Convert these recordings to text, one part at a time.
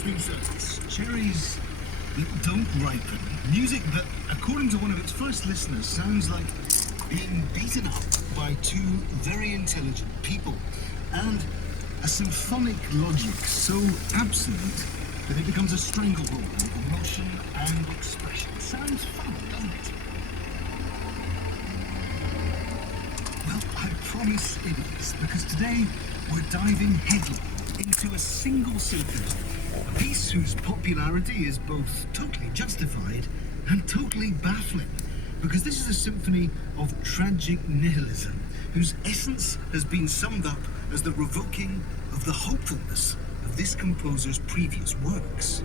listening service. Cherries that don't ripen. Music that, according to one of its first listeners, sounds like being beaten up by two very intelligent people. And a symphonic logic so absolute that it becomes a stranglehold of emotion and expression. Sounds fun, doesn't it? Well, I promise it is, because today we're diving headlong into a single symphony, a piece whose popularity is both totally justified and totally baffling, because this is a symphony of tragic nihilism, whose essence has been summed up as the revoking of the hopefulness of this composer's previous works.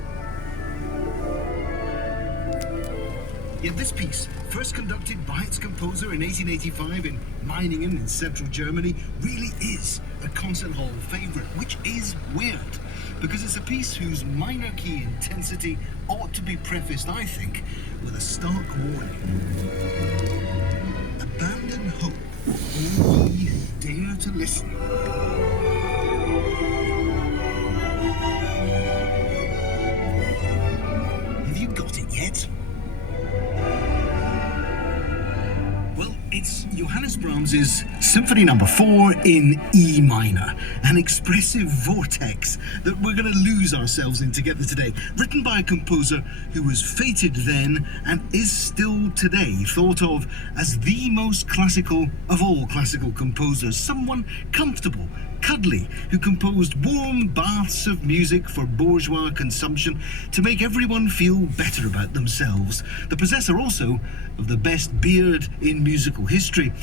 Yet this piece, first conducted by its composer in 1885 in Meiningen in central Germany, really is a concert hall favourite, which is weird, because it's a piece whose minor key intensity ought to be prefaced, I think, with a stark warning. Abandon hope, O ye who dare to listen. Have you got it yet? It's Johannes Brahms's Symphony No. 4 in E minor, an expressive vortex that we're going to lose ourselves in together today. Written by a composer who was fated then and is still today thought of as the most classical of all classical composers. Someone comfortable, cuddly, who composed warm baths of music for bourgeois consumption to make everyone feel better about themselves. The possessor also of the best beard in musical history,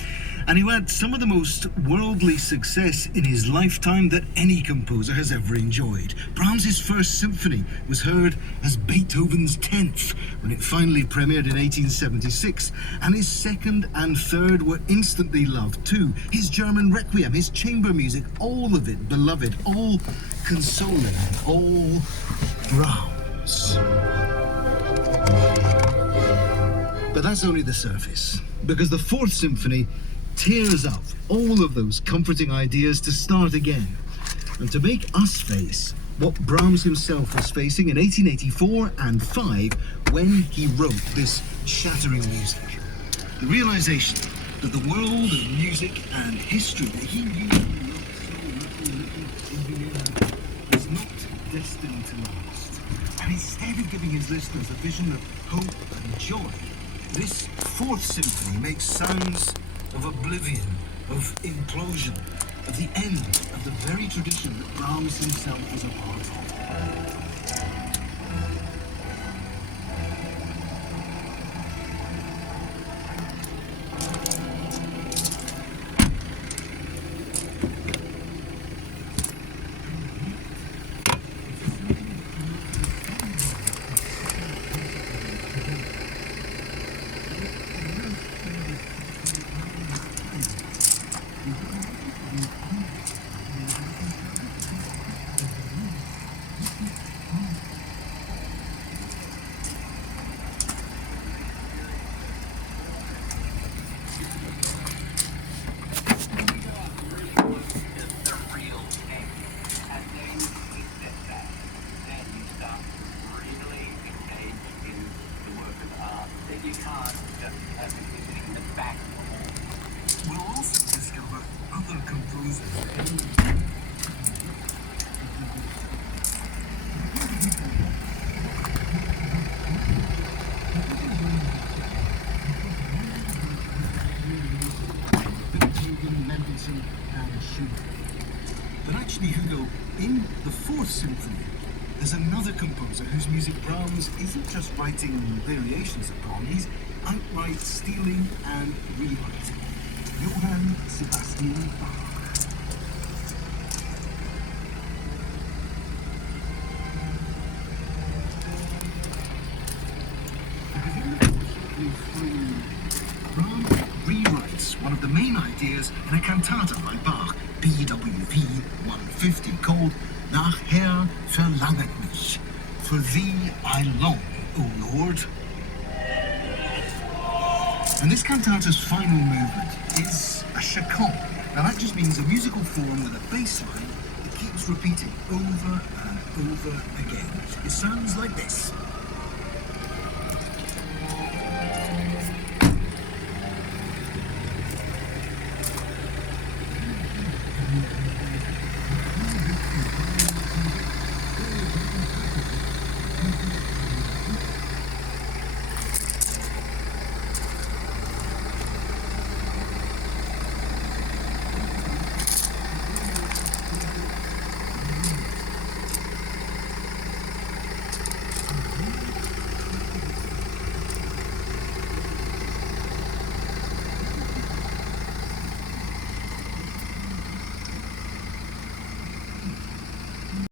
and who had some of the most worldly success in his lifetime that any composer has ever enjoyed. Brahms's first symphony was heard as Beethoven's 10th when it finally premiered in 1876, and his second and third were instantly loved too. His German Requiem, his chamber music, all of it beloved, all consoling, all Brahms. But that's only the surface, because the Fourth Symphony tears up all of those comforting ideas to start again, and to make us face what Brahms himself was facing in 1884 and 5 when he wrote this shattering music. The realization that the world of music and history that he knew was not destined to last. And instead of giving his listeners a vision of hope and joy, this Fourth Symphony makes sounds of oblivion, of implosion, of the end of the very tradition that Brahms himself was a part of. We'll also discover other composers. But actually, Hugo, in the Fourth Symphony, there's another composer whose music Brahms isn't just writing variations upon, he's outright stealing and rewriting. Johann Sebastian Bach. Brahms rewrites one of the main ideas in a cantata by Bach, BWV 150, called Nachher verlanget mich, for thee I long, O Lord. And this cantata's final movement is a chaconne. Now that just means a musical form with a bass line that keeps repeating over and over again. It sounds like this.